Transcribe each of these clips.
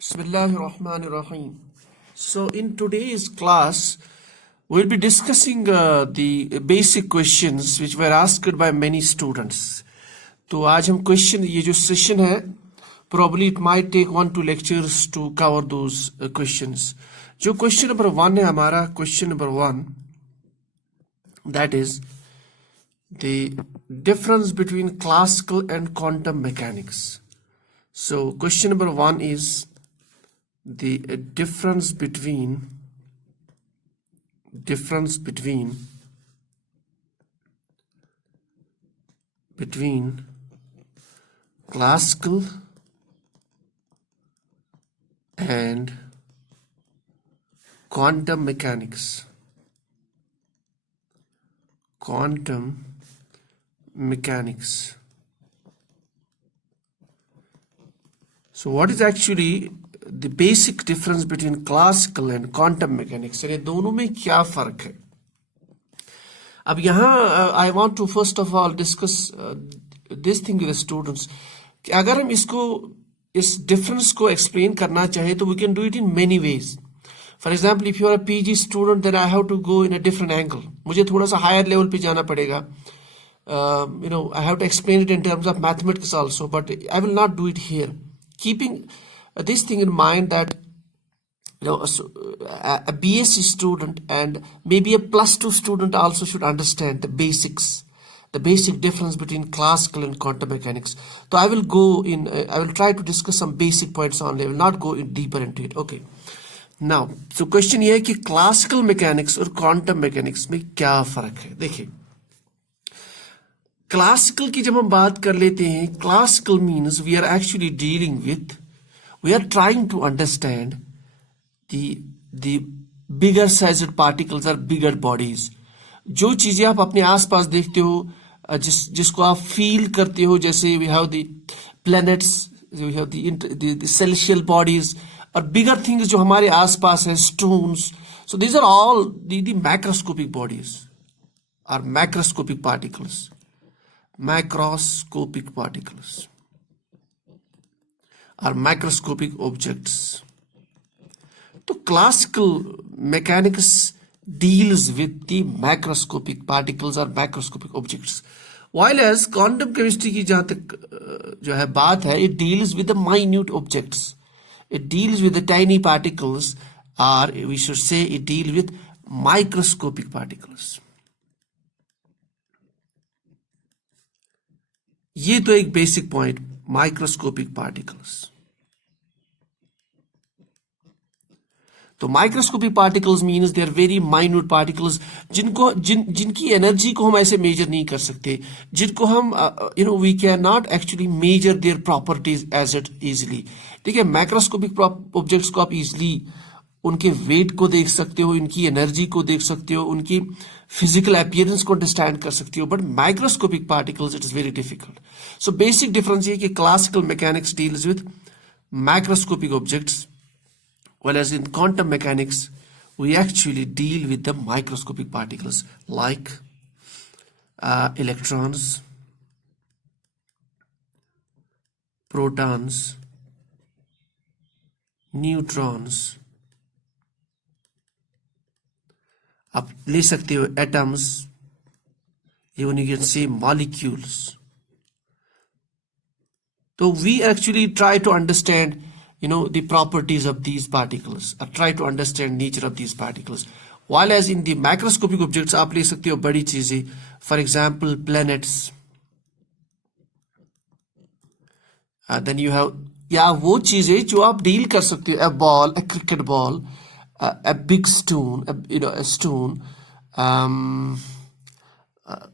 Bismillahirrahmanirrahim. So in today's class, we'll be discussing the basic questions which were asked by many students. तो आज हम question ये जो session है probably it might take 1-2 lectures to cover those questions. जो question number 1 है हमारा question number 1 that is the difference between classical and quantum mechanics. So question number 1 is the difference between classical and quantum mechanics. So what is actually the basic difference between classical and quantum mechanics? ये दोनों में क्या फर्क है? अब यहाँ I want to first of all discuss this thing with the students. कि अगर हम इस difference को explain करना चाहे तो we can do it in many ways. For example, if you are a PG student, then I have to go in a different angle. मुझे थोड़ा सा higher level पे जाना पड़ेगा. I have to explain it in terms of mathematics also, but I will not do it here. Keeping this thing in mind that a BSc student and maybe a +2 student also should understand the basics, the basic difference between classical and quantum mechanics. So I will try to discuss some basic points only. I will not go deeper into it. Okay. Now, so question ये है कि classical mechanics और quantum mechanics में क्या फर्क है? देखिए, classical की जब हम बात कर लेते हैं, classical means we are actually we are trying to understand the bigger sized particles or bigger bodies. जो चीजें आप अपने आसपास देखते हो, जिसको आप feel करते हो, जैसे we have the planets, we have the celestial bodies, और bigger things जो हमारे आसपास है, stones. So these are all the macroscopic bodies or macroscopic particles. Or microscopic objects. So classical mechanics deals with the macroscopic particles or macroscopic objects, while as quantum chemistry की जहाँ तक जो है बात है, it deals with the minute objects. It deals with the tiny particles, or we should say it deals with microscopic particles. ये तो एक basic point, microscopic particles. तो microscopic particles means they are very minute particles जिनकी energy को हम ऐसे major नहीं कर सकते, जिनको हम we cannot actually measure their properties as it easily. देखिए, macroscopic objects को आप easily उनके वेट को देख सकते हो, इनकी एनर्जी को देख सकते हो, उनकी फिजिकल अपीयरेंस को अंडरस्टैंड कर सकते हो, but microscopic particles it is very difficult. So basic difference ये कि classical mechanics deals with microscopic objects, whereas in quantum mechanics we actually deal with the microscopic particles like electrons, protons, neutrons. आप ले सकते हो atoms, even you can say molecules. So we actually try to understand the properties of these particles, or try to understand nature of these particles. While as in the macroscopic objects आप ले सकते हो बड़ी चीजें, for example planets. Then you have वो चीजें जो आप डील कर सकते हो, a ball, a cricket ball, a big stone, a stone,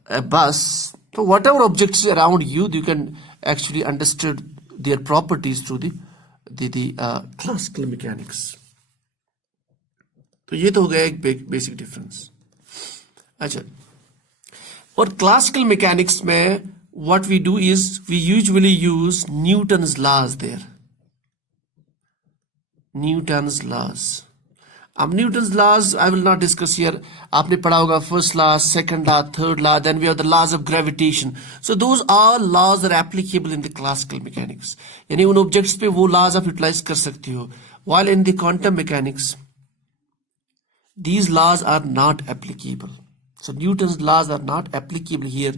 a bus. So whatever objects around you can actually understand their properties through the classical mechanics. तो ये तो हो गया एक बेसिक डिफरेंस. अच्छा, और क्लासिकल मैकेनिक्स में what we do is we usually use Newton's laws there. Newton's laws. अब Newton's laws I will not discuss here. आपने पढ़ा होगा first law, second law, third law, then we have the laws of gravitation. So those are laws are applicable in the classical mechanics. यानी उन objects पे वो laws आप utilise कर सकते हो. While in the quantum mechanics these laws are not applicable. So Newton's laws are not applicable here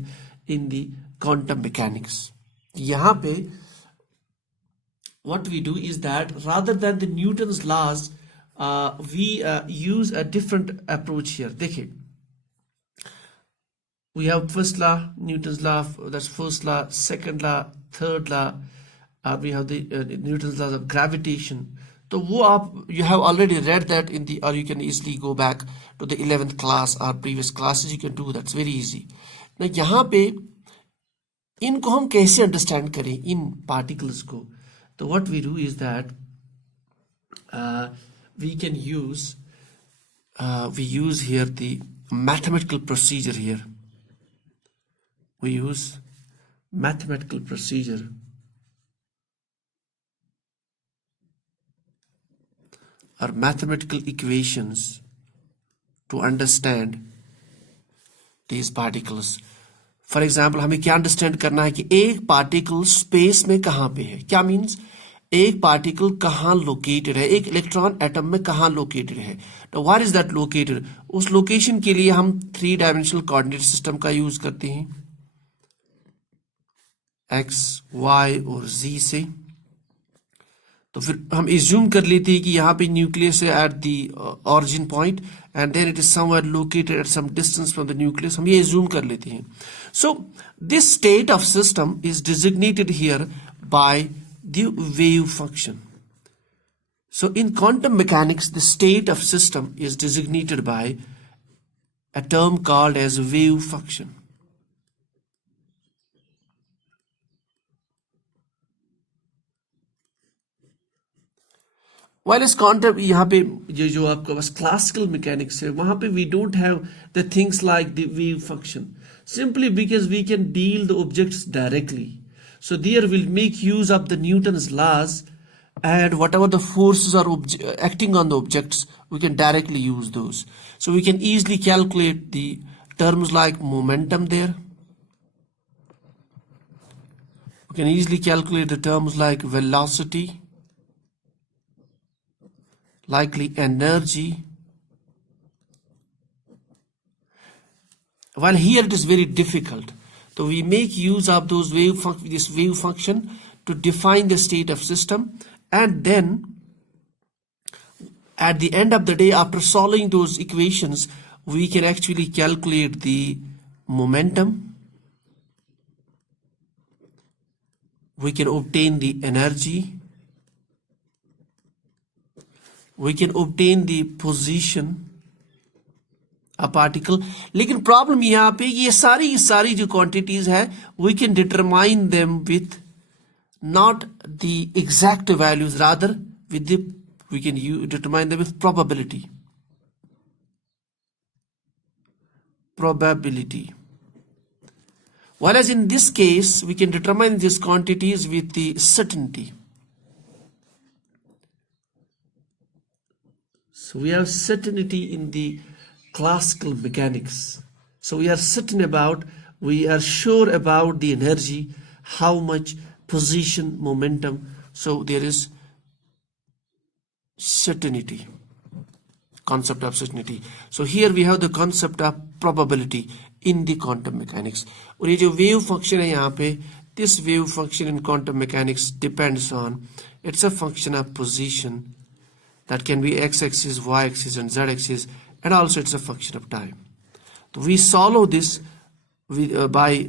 in the quantum mechanics. यहाँ पे what we do is that rather than the Newton's laws, we use a different approach here. देखिए, we have first law, Newton's law, that's first law, second law, third law, we have the Newton's laws of gravitation. तो वो आप you have already read that in the, or you can easily go back to the 11th class or previous classes. You can do that's very easy. ना यहाँ पे इनको हम कैसे understand करें इन पार्टिकल्स को. तो what we do is that we can use we use here the mathematical procedure here. We use mathematical procedure or mathematical equations to understand these particles. For example, हमें क्या अंडरस्टैंड करना है कि एक particle space में कहाँ पे है. क्या मीन्स एक पार्टिकल कहाँ लोकेटेड है, एक इलेक्ट्रॉन एटम में कहाँ लोकेटेड है. तो व्हाट इज दैट लोकेटेड. उस लोकेशन के लिए हम 3 डायमेंशनल कोऑर्डिनेट सिस्टम का यूज करते हैं, x, y और z से. तो फिर हम इज्यूम कर लेते हैं कि यहाँ पे न्यूक्लियस है at the origin point and then it is somewhere located at some distance from the nucleus. हम ये इज्यूम कर लेते हैं. So this state of system is designated here by the wave function. So in quantum mechanics the state of system is designated by a term called as wave function. While इस quantum यहाँ पे ये जो आपका बस classical mechanics है वहां पे we don't have the things like the wave function simply because we can deal the objects directly. So there we'll make use of the Newton's laws and whatever the forces are acting on the objects we can directly use those. So we can easily calculate the terms like momentum there. We can easily calculate the terms like velocity, likely energy. While here it is very difficult, so we make use of those this wave function to define the state of system, and then at the end of the day, after solving those equations, we can actually calculate the momentum, we can obtain the energy, we can obtain the position a particle. लेकिन problem यहाँ पे ये सारी जो quantities है we can determine them with not the exact values, rather with the we can determine them with probability. Whereas in this case we can determine these quantities with the certainty. So we have certainty in the classical mechanics. So we are certain about, we are sure about the energy, how much, position, momentum. So there is certainty, concept of certainty. So here we have the concept of probability in the quantum mechanics. और ये जो wave function है यहाँ पे, this wave function in quantum mechanics depends on, it's a function of position that can be x-axis, y-axis and z-axis, and also it's a function of time. So we solve this with, by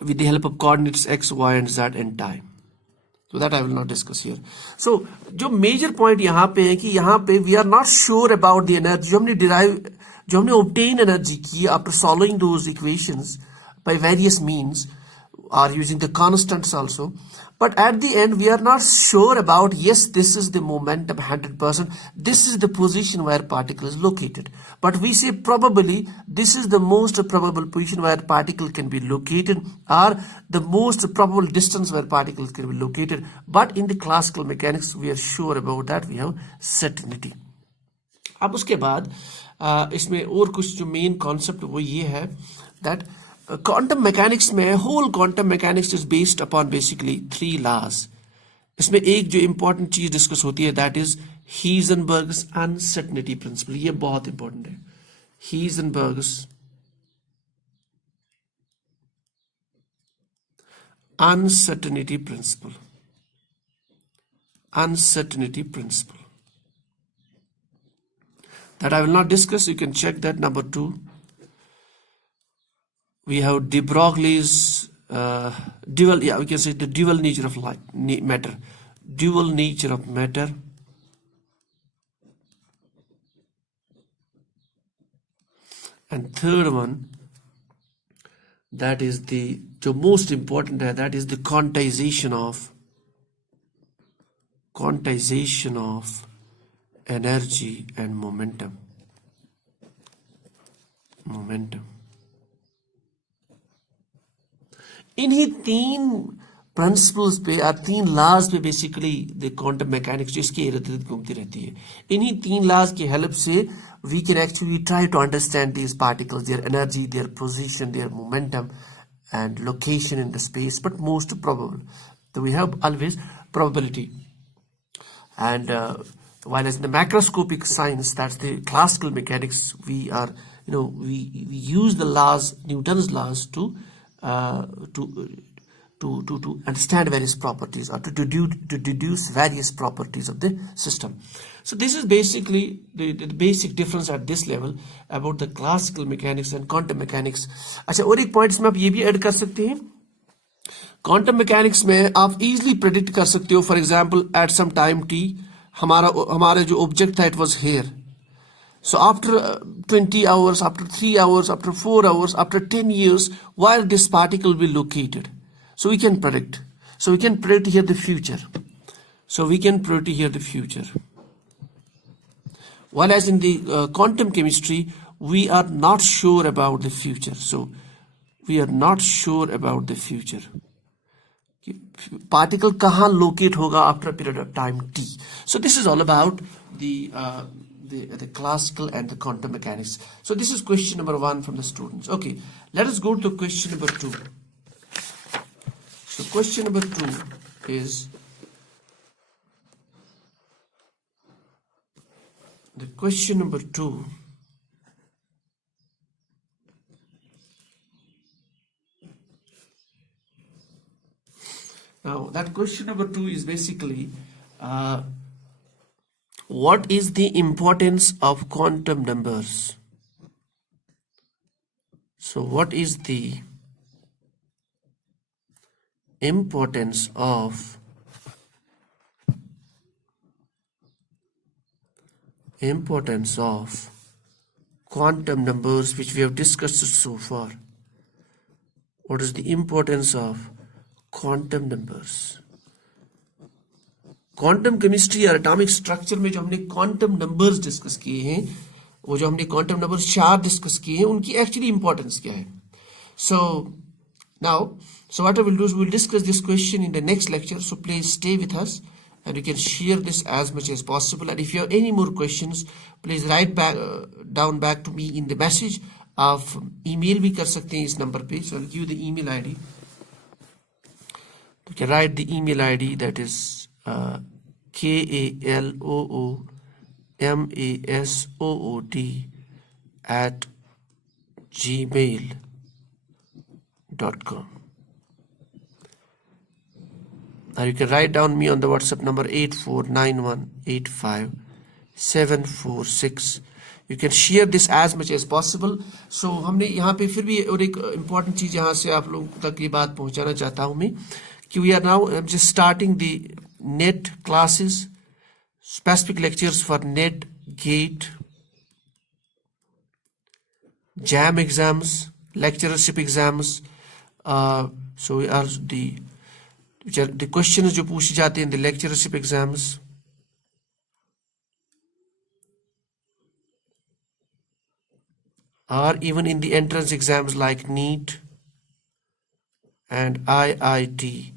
with the help of coordinates x, y and z and time. So that I will not discuss here. So जो major point यहाँ पे है कि यहाँ पे we are not sure about the energy. जो हमने obtain energy की after solving those equations by various means, or using the constants also. But at the end, we are not sure about, yes, this is the momentum 100%. This is the position where particle is located. But we say probably this is the most probable position where particle can be located, or the most probable distance where particles can be located. But in the classical mechanics, we are sure about that. We have certainty. अब उसके बाद इसमें और कुछ जो main concept वो ये है दैट क्वांटम मैकेनिक्स में whole quantum mechanics is based upon basically 3 laws. इसमें एक जो इंपॉर्टेंट चीज डिस्कस होती है that is Heisenberg's uncertainty principle. ये बहुत इंपॉर्टेंट है. Heisenberg's uncertainty principle. Uncertainty principle that I will not discuss. You can check that. Number 2, we have de Broglie's dual, we can say the dual nature of matter. Dual nature of matter. And third one, that is the most important, that is the quantization of energy and momentum. इन्हीं 3 principles पे और 3 laws पे basically the quantum mechanics जो इसके इर्द गिर्द घूमती रहती है. इन्हीं 3 लॉज की हेल्प से we can actually try to understand these particles, their energy, their position, their momentum and location in the space, but most probable. So we have always probability. And while as in the macroscopic science, that's the classical mechanics, we are, we use the laws, Newton's laws, to understand various properties, or to deduce various properties of the system. So this is basically the basic difference at this level about the classical mechanics and quantum mechanics. अच्छा, और एक point इसमें आप ये भी add कर सकते हैं. क्वांटम मैकेनिक्स में आप इजीली प्रेडिक्ट कर सकते हो. For example at some time T हमारा जो ऑब्जेक्ट था it was here. So after 20 hours, after 3 hours, after 4 hours, after 10 years, where this particle will be located? So we can predict. So we can predict here the future. Whereas in the quantum chemistry, we are not sure about the future. So we are not sure about the future. Particle kahan locate hoga after a period of time t. So this is all about the classical and the quantum mechanics. So this is question number 1 from the students. Okay, let us go to question number 2. So question number 2 is the question number 2. Now that question number 2 is basically what is the importance of quantum numbers? So what is the importance of quantum numbers, which we have discussed so far? What is the importance of quantum numbers? Quantum chemistry और atomic structure में जो हमने quantum numbers discuss किए हैं, वो जो हमने quantum numbers 4 discuss किए हैं, उनकी एक्चुअली इंपॉर्टेंस क्या है? So what I will do is will discuss this question in the next lecture. So please stay with us and you can share this as much as possible. And if you have any more questions, please write down back to me in the message. आप email भी कर सकते हैं इस number पे. So I'll give you the email ID. You can write the email ID, that is KALOOMASOOD@gmail.com. Or you can write down me on the WhatsApp number 8491857446. You can share this as much as possible. So हमने यहाँ पे फिर भी और एक important चीज यहाँ से आप लोगों तक ये बात पहुँचाना चाहता हूँ मैं कि we are now just starting the NET classes, specific lectures for NET, GATE, JAM exams, lecturership exams, So we are the questions जो पूछे जाते हैं in the lectureship exams, or even in the entrance exams like NEET and IIT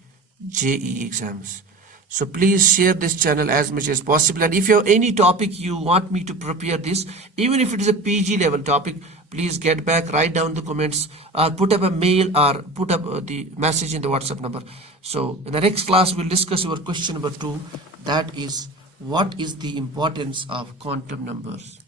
JEE exams. So please share this channel as much as possible, and if you have any topic you want me to prepare this, even if it is a PG level topic, please get back, write down the comments, or put up a mail, or put up the message in the WhatsApp number. So in the next class we'll discuss our question number 2, that is, what is the importance of quantum numbers?